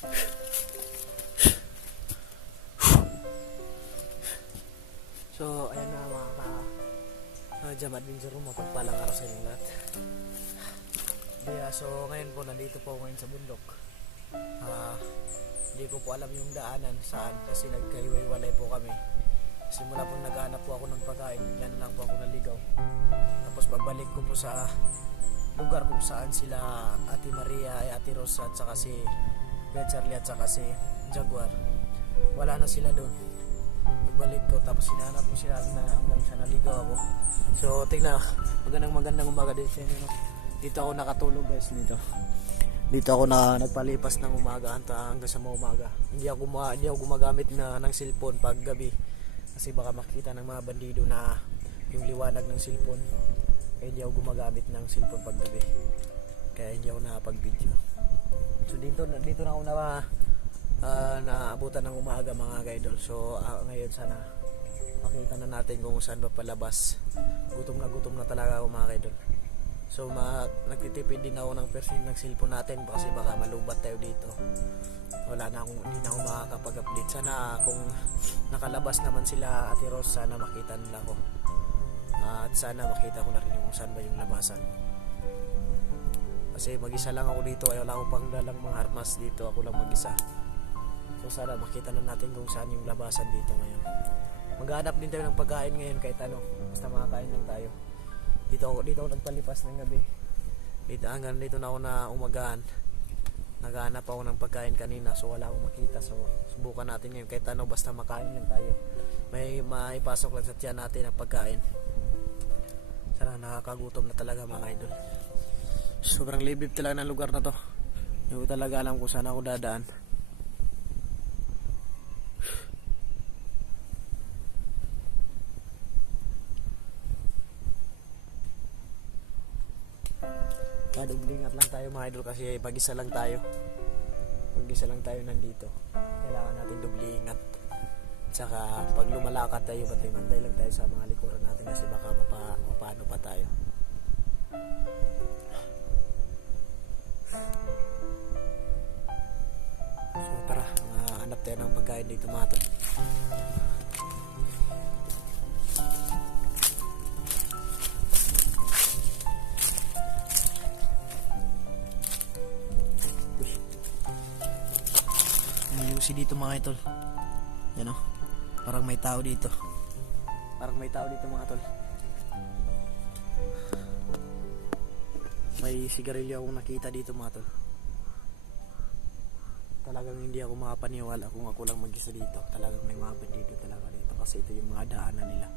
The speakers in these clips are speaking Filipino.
So, ayan na mga ka-Jam Adventure, mapagpalang araw sa inyong lahat. So, ngayon po, nandito po ngayon sa bundok. Hindi ko po alam yung daanan saan kasi nagkahiwa-hiwalay po kami. Simula po naghahanap po ako ng pagkain, yan lang po ako naligaw. Tapos pagbalik ko po sa lugar kung saan sila Ate Maria, Ate Rosa at saka si Kuya Charlie at saka si Jaguar, wala na sila doon. Pagbalik ko tapos hinahanap ko sila na hanggang sa naligaw ako. So tingnan, magandang umaga din sa inyo. Dito ako nakatulog guys, dito ako na nagpalipas ng umaga hanggang sa umaga. Hindi ako gumagamit ng cellphone pag gabi kasi baka makita ng mga bandido na yung liwanag ng cellphone. Kaya hindi ako gumagamit ng cellphone pag gabi, kaya hindi ako nakapag-video. So dito na ako naabutan ng umaga mga idol. So ngayon sana makita na natin kung saan ba palabas. Gutom na talaga ako mga idol. So nagtitipid din ako ng persin ng cellphone natin kasi baka malubat tayo dito. Hindi na ako makakapag-update. Sana kung nakalabas naman sila Ate Rose, sana makita nila ako. At sana makita ko na rin kung saan ba yung labasan. Kasi mag-isa lang ako dito, wala akong pang dalang mga armas dito, ako lang mag-isa. So sana makita na natin kung saan yung labasan dito ngayon. Maghanap din tayo ng pagkain ngayon kahit ano, basta makakain lang tayo. Dito ako nagpalipas ng gabi. Hanggang dito na ako na umagahan. Naghahanap ako ng pagkain kanina, so wala akong makita. So subukan natin ngayon kahit ano, basta makain lang tayo. May maipasok lang sa tiyan natin ang pagkain. Sana, nakakagutom na talaga mga idol. Sobrang libib talaga ng lugar na to. Hindi ko talaga alam kung saan ako dadaan. Paduglingat lang tayo mga idol kasi pag-isa lang tayo nandito. Kailangan natin dublingat. Tsaka pag lumalakad tayo, bantay lang tayo sa mga likuran natin kasi baka mapano pa tayo. So tara, hanap tayo ng pagkain dito mga tol. Dito mga idol, yan o, parang may tao dito mga tol. May sigarilyo akong nakita dito mga tol. Talagang hindi ako makapaniwala kung ako lang mag-isa dito. Talagang may mga bandido talaga dito kasi ito yung mga daanan nila.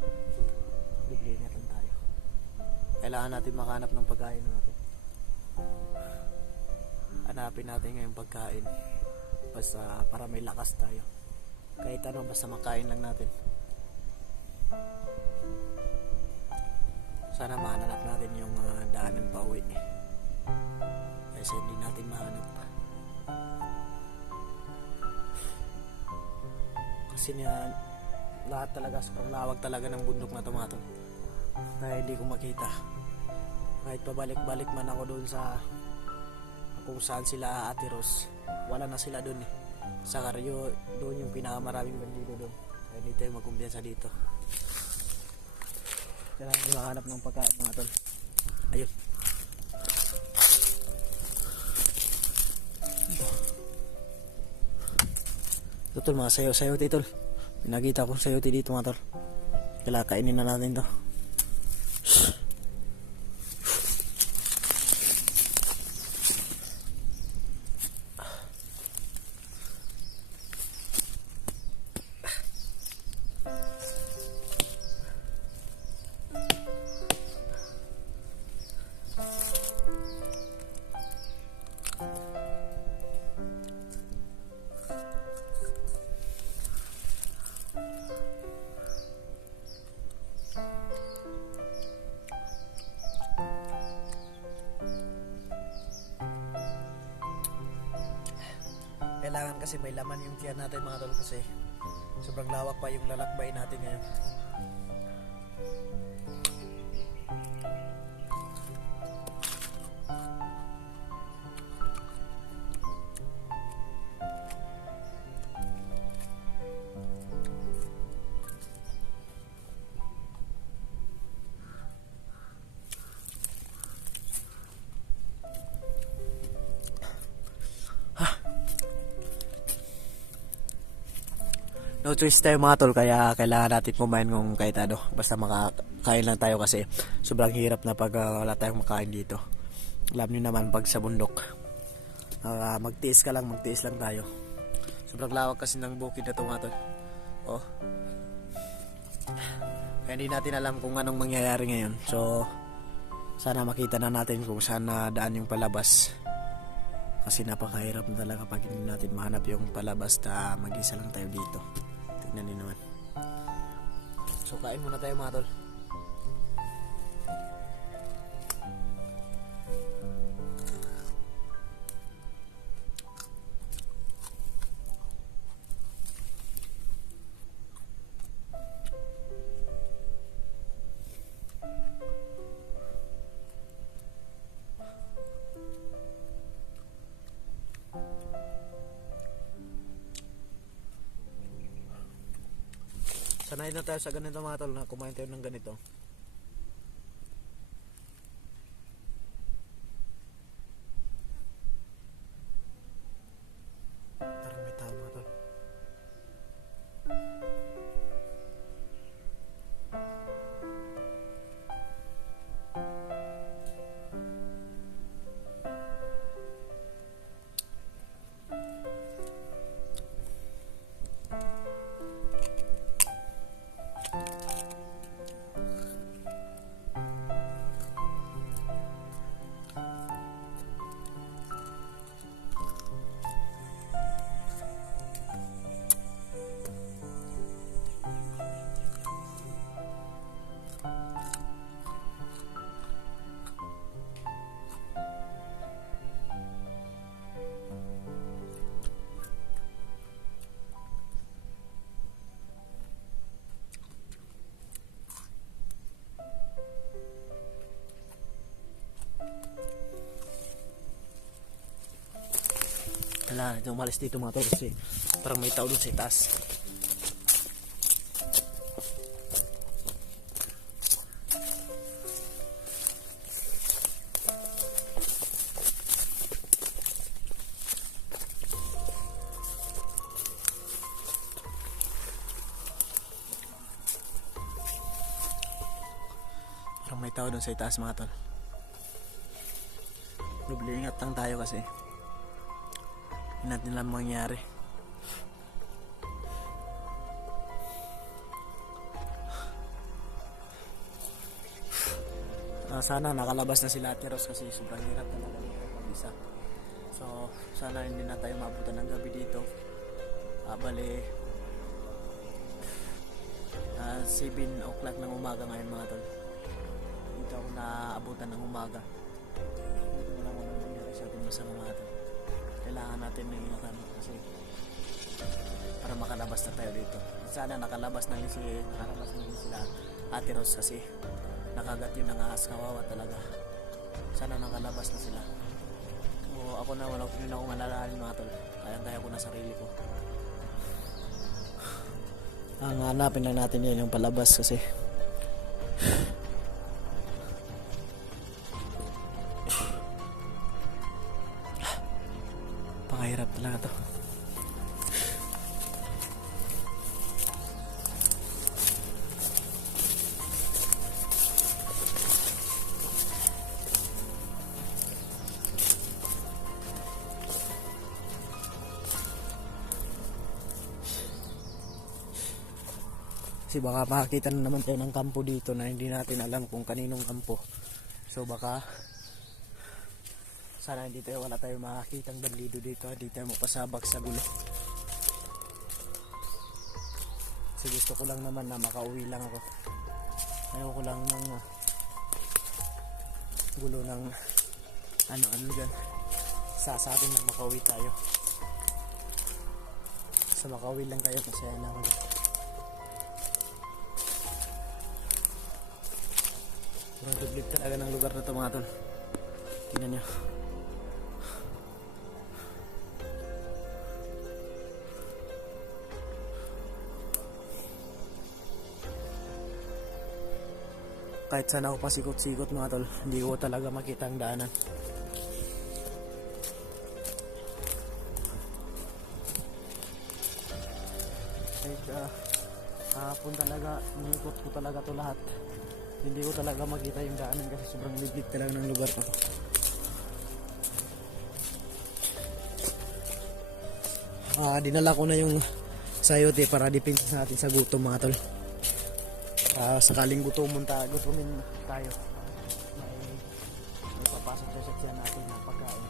Bigla natin tayo, kailangan natin makahanap ng pagkain natin. Hanapin natin ngayong pagkain basta para may lakas tayo. Kahit ano, basta makain lang natin. Sana mahanap natin yung daanan pa uwi kasi hindi natin mahanap kasi lahat talaga sobrang lawag talaga ng bundok na tumatol, kaya hindi ko makita. Kahit pabalik-balik man ako doon sa kung saan sila Ate Rose, wala na sila doon sa Caryo. Doon yung pinakamaraming bandido doon, kaya hindi tayo magkumpiyansa dito. Kailangan mahanap ng pagkain mga tol. Ayun, ito tol, mga sayote tol. Pinakita ko sayote dito mga tol. Kailangan kainin na natin to. Kailangan kasi may laman yung tiyan natin mga tol kasi sobrang lawak pa yung lalakbay natin ngayon. No choice tayo mga tol, kaya kailangan natin kumain kung kahit ano. Basta makakain lang tayo kasi sobrang hirap na pag wala tayong makain dito. Alam nyo naman pag sa bundok, magtiis lang tayo. Sobrang lawak kasi ng bukid na ito mga tol. Oh. Kaya hindi natin alam kung anong mangyayari ngayon. So sana makita na natin kung saan na daan yung palabas. Kasi napakahirap na talaga pag hindi natin mahanap yung palabas na mag-isa lang tayo dito. Tignan niyo naman. So kain muna tayo mga tol. Sanay na tayo sa ganito mga tol, na kumain tayo ng ganito. Parang may tao mga tol. Kailangan natin umalis dito mga tol kasi parang may tao doon sa itaas. Parang may tao doon sa itaas mga tol. Ingat lang tayo kasi hindi natin lang mangyari. Sana nakalabas na sila Ate Rose kasi sobrang hirap talaga dito pag-isa. So sana hindi na tayo maabutan ng gabi dito. Bale 7 o'clock ng umaga ngayon mga tol. Dito ako naabutan ng umaga. Hindi ko lang anong nangyari sa ating masama mga tol. Kailangan natin ng ingatan kasi para makalabas na tayo dito. Sana nakalabas na sila Ate Rose kasi nakagat yun ng ahas, kawawa talaga. Sana nakalabas na sila. So ako na wala ko rin akong alalahanin mga tol. Kaya ko na sarili ko. Ang hanapin na natin yan yung palabas kasi pakahirap talaga to. Kasi baka makakita na naman tayo ng kampo dito na hindi natin alam kung kaninong kampo. So baka sana hindi tayo, wala tayo makakitang bandido dito, hindi tayo mapasabak sa gulo. Kasi gusto ko lang naman na makauwi lang ako. Ayaw ko lang ng gulo ng ano dyan. Sa atin na makauwi tayo. Sa makauwi lang tayo, masaya na ako. Sobrang dublit talaga ng lugar na ito mga tol. Tingnan nyo. Kahit saan ako pasikot-sikot mga tol, hindi ko talaga makita ang daanan. Kahit Hapon talaga, inikot ko talaga to lahat. Hindi ko talaga makita yung daanan kasi sobrang liblit talaga ng lugar ko. Dinala ko na yung sayote para dipinsin natin sa gutom mga tol. Sakaling gutumin tayo, may papasok sa sakyan natin ng pagkain.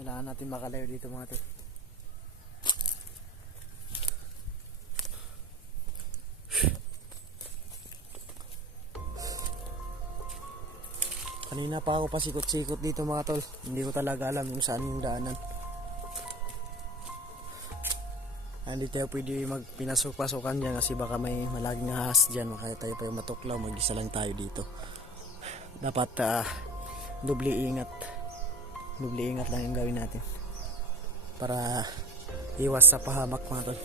Kailangan natin makalayo dito mga tol. Kanina pa ako pasikot-sikot dito mga tol. Hindi ko talaga alam kung saan yung daanan. Hindi tayo pwede magpinasok-pasokan dyan kasi baka may malaging ahas dyan. Kaya tayo pa yung matuklaw. Mag-isa lang tayo dito. Dapat doble ingat. Doble ingat lang yung gawin natin para iwas sa pahamak mga tol.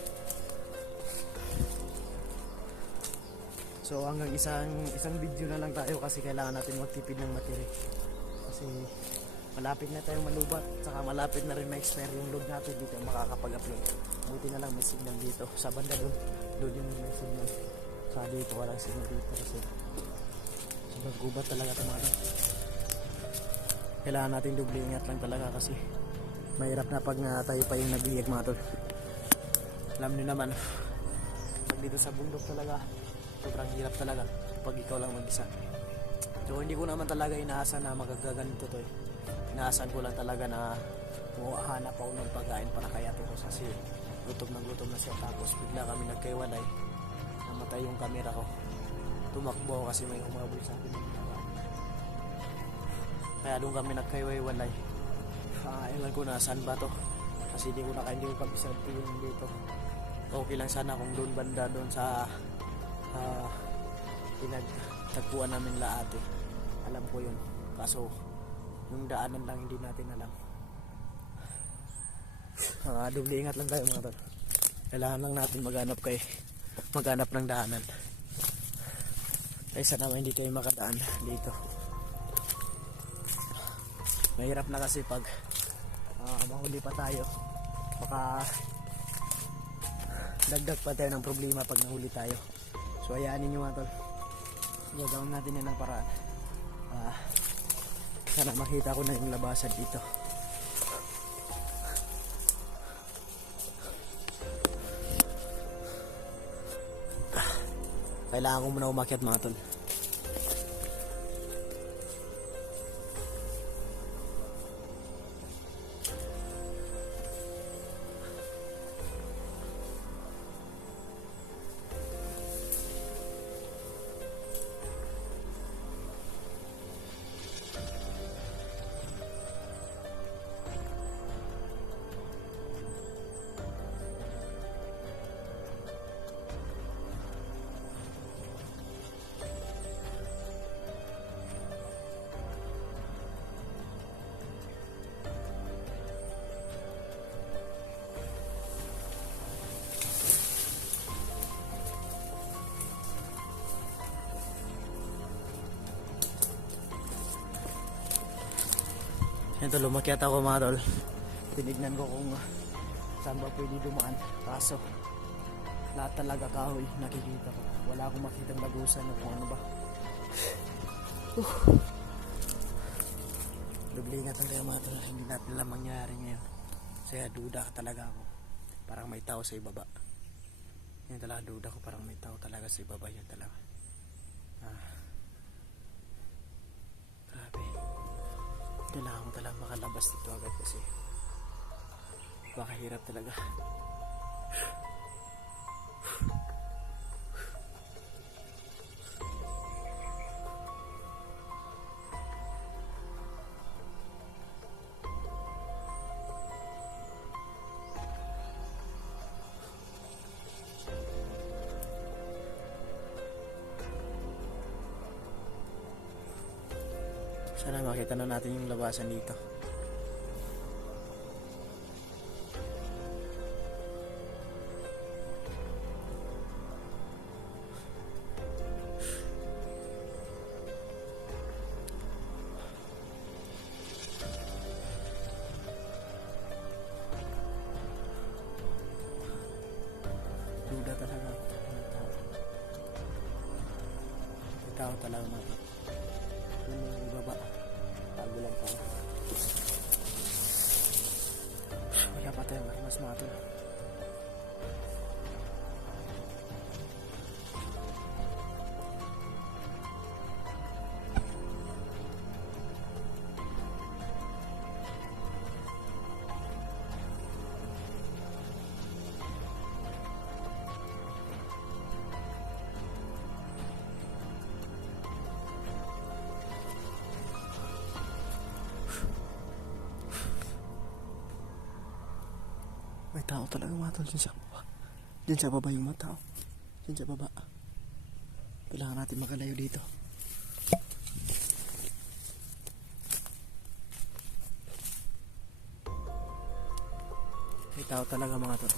So hanggang isang video na lang tayo kasi kailangan natin magtipid ng materi. Kasi malapit na tayong malubat, saka malapit na rin ma-expire yung load natin dito makakapag-upload. Buti na lang may signal dito sa banda doon yung may signal. Saka dito walang signal dito kasi sobrang gubat talaga ito mga tol. Kailangan natin doble ingat lang talaga kasi mahirap na pag tayo pa yung nabihag mga tol. Alam niyo naman pag dito sa bundok talaga sobrang hirap talaga pag ikaw lang mag-isa. So hindi ko naman talaga inaasahan na magagaganito to eh. Inaasahan ko lang talaga na hanap ako ng pagkain para kayatin ko kasi gutom na siya. Tapos bigla kami nagkaiwalay, namatay yung camera ko. Tumakbo ako kasi may humabol sa akin. Kaya doon kami nagkaiwalay. Ewan ko na saan ba to kasi hindi ko kabisado yung dito. Okay lang sana kung doon banda doon sa pinagtagpuan namin lahat eh. Alam ko yun kaso yung daanan lang hindi natin alam. Doble ingat lang tayo mga tol. Kailangan lang natin maghanap ng daanan kaysa naman hindi tayo makadaan dito. Mahirap na kasi pag mahuli pa tayo, baka dagdag pa tayo ng problema pag nahuli tayo. So hayaanin nyo mga tol, gagawin natin yan ng paraan. Sana makita ko na yung labasan dito. Kailangan ko muna umakyat mga tol. Ito, lumakyat ako mga tol. Tinignan ko kung saan ba pwede dumaan. Kaso lahat talaga kahoy nakikita ko. Wala akong makitang lagusan o kung ano ba. Doble ingat lang tayo mga tol. Hindi natin alam mangyari ngayon. Kaya duda talaga ako. Parang may tao sa ibaba. Yan talaga, duda ko parang may tao talaga sa ibaba. Yan talaga. Grabe. Kailangan ko talaga makalabas dito agad kasi baka hirap talaga. Sana makita na natin yung labasan dito. Duda talaga. May tao talaga mata. Yun yung ibaba. Tago lang tao. Wala pa tayong armas mga tol. May tao talaga mga tol dyan sa baba. Dyan sa baba yung mga tao. Dyan sa baba. Kailangan natin makalayo dito. May tao talaga mga tol.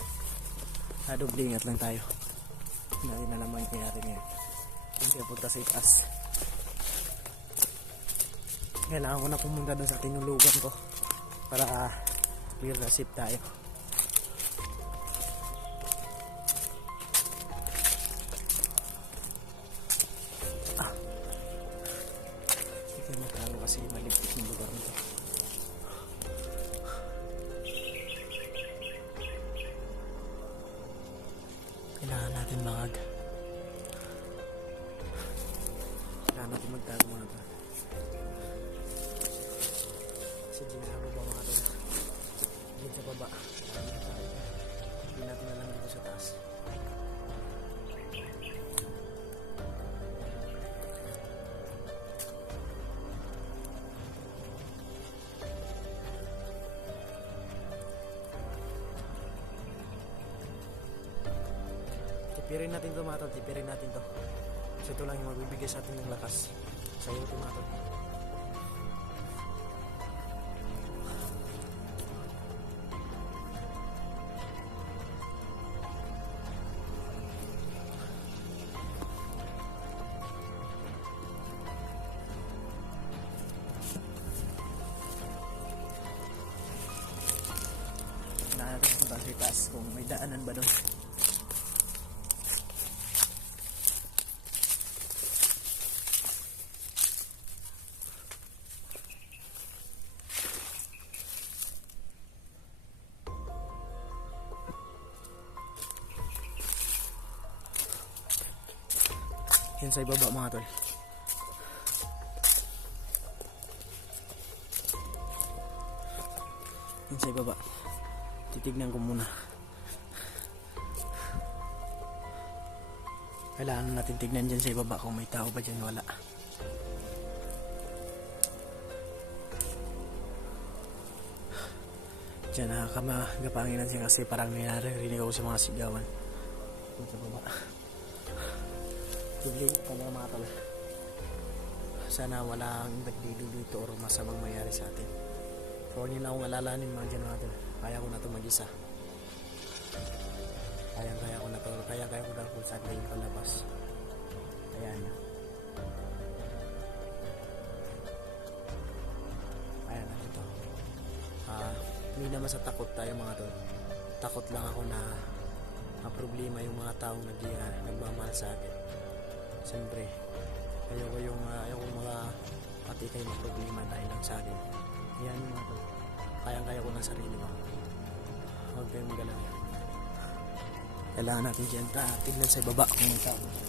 Doble ingat lang tayo. Hindi natin alam ang nangyayari ngayon. Hindi punta sa itaas. Kailangan ko na pumunta doon sa tinulugan ko para clear na sip tayo. Kasi maligpit yung lugar nito. Kailangan natin magtago mga to. Kasi dyan sa baba mga to. Dyan sa baba. Hindi natin alam dito sa taas. Tipirin natin to mga tol, tipirin natin to. So ito lang yung magbibigay sa atin ng lakas. Sa'yo ito mga tol. Natin kung bakit taas, kung may daanan ba doon. Yan sa ibaba mga tol. Yan sa ibaba. Titignan ko muna. Kailangan natin tignan dyan sa ibaba kung may tao ba dyan, wala. Dyan nakakamapanginan siya kasi parang narinig ako sa mga sigawan. Dyan sa baba. Tubig pala mga tol. Sana walang nagdidulo dito or masamang mayari sa atin. So huwag niyo na akong alalahanin mga dyan mga tol. Kaya ko na ito mag-isa. Kaya ko na ito. Kaya ko na kung saan kayo palabas. Kaya nyo. Kaya na ito. Hindi naman sa takot tayo mga tol. Takot lang ako na problema yung mga taong nagmamahal sa akin. Siyempre, ayoko mga pati kayo na problema dahil lang sa akin. Yan yung mga tol. Kaya ko ng sarili ko. Huwag kayong magalala. Kailangan natin dyan tignan sa baba kung may tao.